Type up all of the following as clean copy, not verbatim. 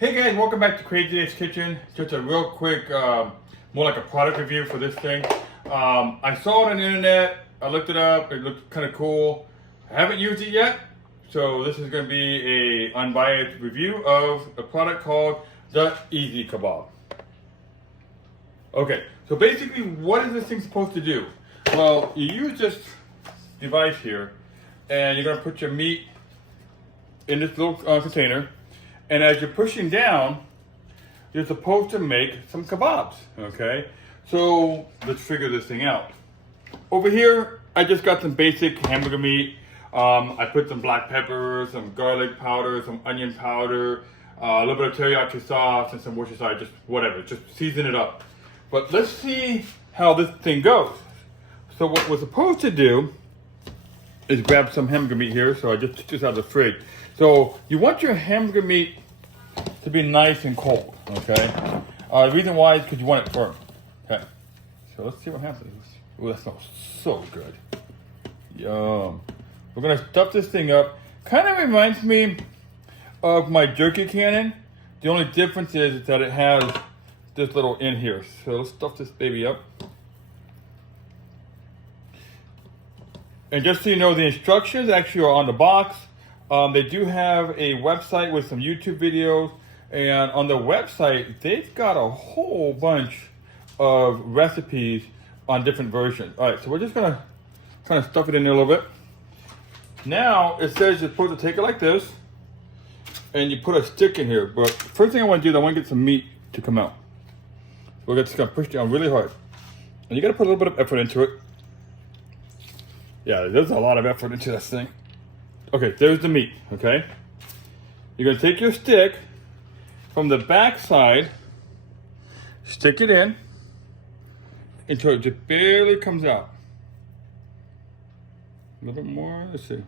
Hey guys, welcome back to Crazy Dave's Kitchen. Just a real quick, more like a product review for this thing. I saw it on the internet, I looked it up, it looked kind of cool. I haven't used it yet, so this is going to be a unbiased review of a product called the EasyKabob. Okay, so basically what is this thing supposed to do? Well, you use this device here, and you're going to put your meat in this little container. And as you're pushing down, you're supposed to make some kebabs, okay? So let's figure this thing out. Over here, I just got some basic hamburger meat. I put some black pepper, some garlic powder, some onion powder, a little bit of teriyaki sauce, and some Worcestershire, just whatever, just season it up. But let's see how this thing goes. So what we're supposed to do is grab some hamburger meat here. So I just took this out of the fridge. So you want your hamburger meat to be nice and cold, okay? The reason why is because you want it firm, okay? So let's see what happens. Oh, that smells so good. Yum. We're gonna stuff this thing up. Kind of reminds me of my jerky cannon. The only difference is that it has this little end here. So let's stuff this baby up. And just so you know, the instructions actually are on the box. They do have a website with some YouTube videos, and on the website, they've got a whole bunch of recipes on different versions. All right, so we're just gonna kind of stuff it in there a little bit. Now, it says you're supposed to take it like this, and you put a stick in here, but first thing I wanna do is I wanna get some meat to come out. So we're just gonna push down really hard. And you gotta put a little bit of effort into it. Yeah, there's a lot of effort into this thing. Okay, there's the meat, okay? You're gonna take your stick from the back side, stick it in until it just barely comes out. A little bit more, let's see.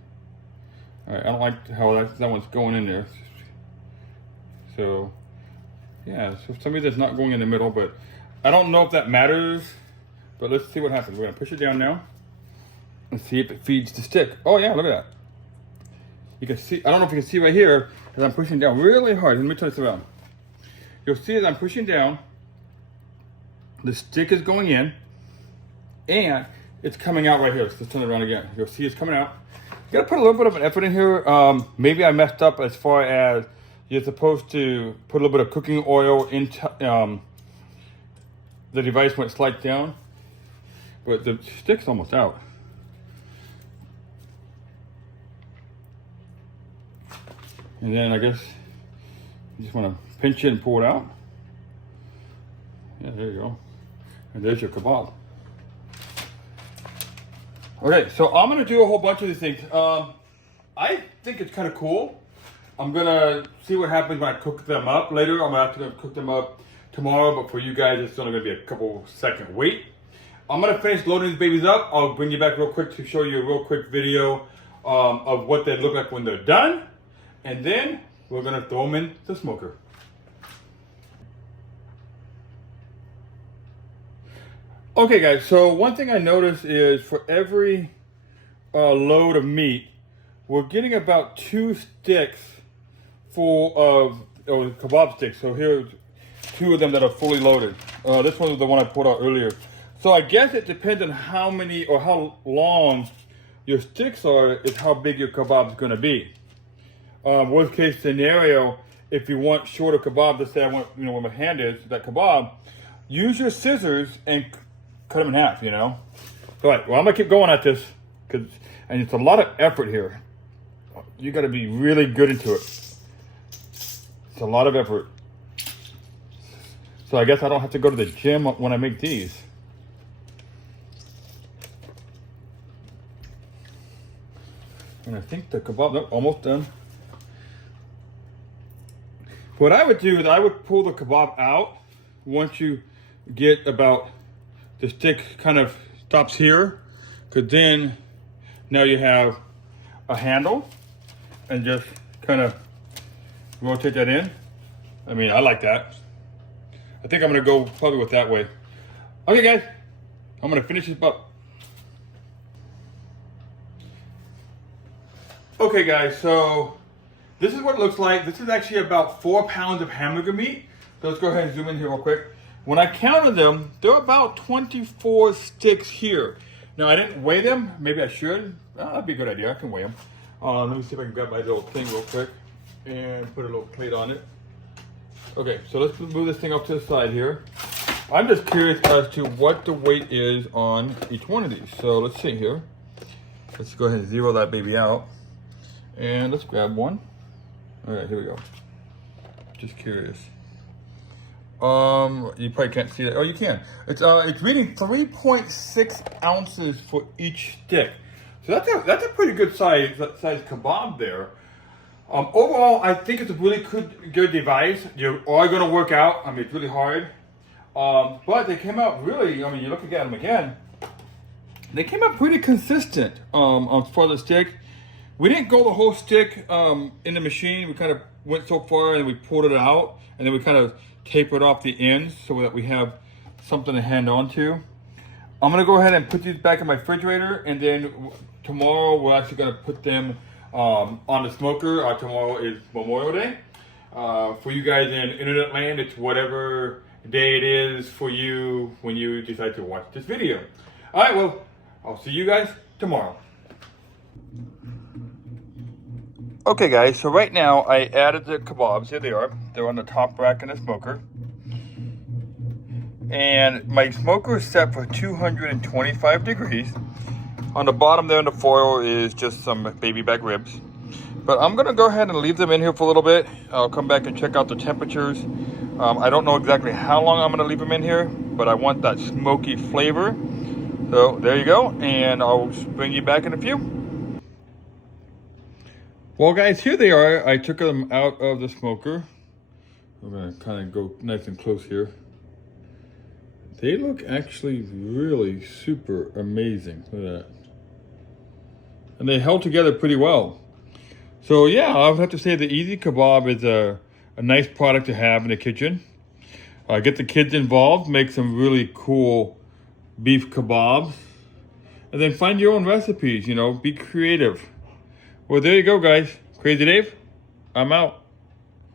All right, I don't like how that one's going in there. So, yeah, so for some reason it's not going in the middle, but I don't know if that matters, but let's see what happens. We're gonna push it down now and see if it feeds the stick. Oh yeah, look at that. You can see, I don't know if you can see right here, as I'm pushing down really hard. Let me turn this around. You'll see as I'm pushing down, the stick is going in, and it's coming out right here. So let's turn it around again. You'll see it's coming out. You gotta put a little bit of an effort in here. Maybe I messed up as far as you're supposed to put a little bit of cooking oil into the device when it slides down, but the stick's almost out. And then I guess you just want to pinch it and pull it out. Yeah, there you go. And there's your kebab. Okay, so I'm gonna do a whole bunch of these things. I think it's kind of cool. I'm gonna see what happens when I cook them up later. I'm gonna have to cook them up tomorrow, but for you guys, it's only gonna be a couple second wait. I'm gonna finish loading these babies up. I'll bring you back real quick to show you a real quick video of what they look like when they're done. And then we're gonna throw them in the smoker. Okay guys, so one thing I noticed is for every load of meat, we're getting about 2 sticks full of kebab sticks. So here's 2 of them that are fully loaded. This one was the one I pulled out earlier. So I guess it depends on how many or how long your sticks are, is how big your kebab is gonna be. Worst case scenario, if you want shorter kebab, let's say I want, where my hand is, that kebab, use your scissors and cut them in half, All right, well, I'm gonna keep going at this, and it's a lot of effort here. You gotta be really good into it. It's a lot of effort. So I guess I don't have to go to the gym when I make these. And I think the kebab, nope, almost done. What I would do is I would pull the kebab out once you get about the stick kind of stops here, because then now you have a handle and just kind of rotate that in. I mean, I like that. I think I'm gonna go probably with that way. Okay guys, I'm gonna finish this up. Okay guys, so this is what it looks like. This is actually about 4 pounds of hamburger meat. So let's go ahead and zoom in here real quick. When I counted them, there are about 24 sticks here. Now I didn't weigh them. Maybe I should. That'd be a good idea. I can weigh them. Let me see if I can grab my little thing real quick and put a little plate on it. Okay, so let's move this thing up to the side here. I'm just curious as to what the weight is on each one of these. So let's see here. Let's go ahead and zero that baby out. And let's grab one. All right, here we go. Just curious. You probably can't see that. Oh, you can. It's reading 3.6 ounces for each stick. So that's a pretty good size kebab there. Overall, I think it's a really good device. You are going to work out. I mean, it's really hard. But they came out really, I mean, you look at them again, they came out pretty consistent for the stick. We didn't go the whole stick in the machine. We kind of went so far and we pulled it out. And then we kind of tapered off the ends so that we have something to hand on to. I'm going to go ahead and put these back in my refrigerator. And then tomorrow, we're actually going to put them on the smoker. Tomorrow is Memorial Day. For you guys in internet land, it's whatever day it is for you when you decide to watch this video. All right, well, I'll see you guys tomorrow. Okay guys, so right now I added the kebabs. Here they are. They're on the top rack in the smoker. And my smoker is set for 225 degrees. On the bottom there in the foil is just some baby back ribs. But I'm gonna go ahead and leave them in here for a little bit. I'll come back and check out the temperatures. I don't know exactly how long I'm gonna leave them in here, but I want that smoky flavor. So there you go, and I'll bring you back in a few. Well guys, here they are. I took them out of the smoker. I'm gonna kind of go nice and close here. They look actually really super amazing. Look at that. And they held together pretty well. So yeah, I would have to say the EasyKabob is a nice product to have in the kitchen. Get the kids involved, make some really cool beef kebabs. And then find your own recipes, you know, be creative. Well, there you go, guys. Crazy Dave, I'm out.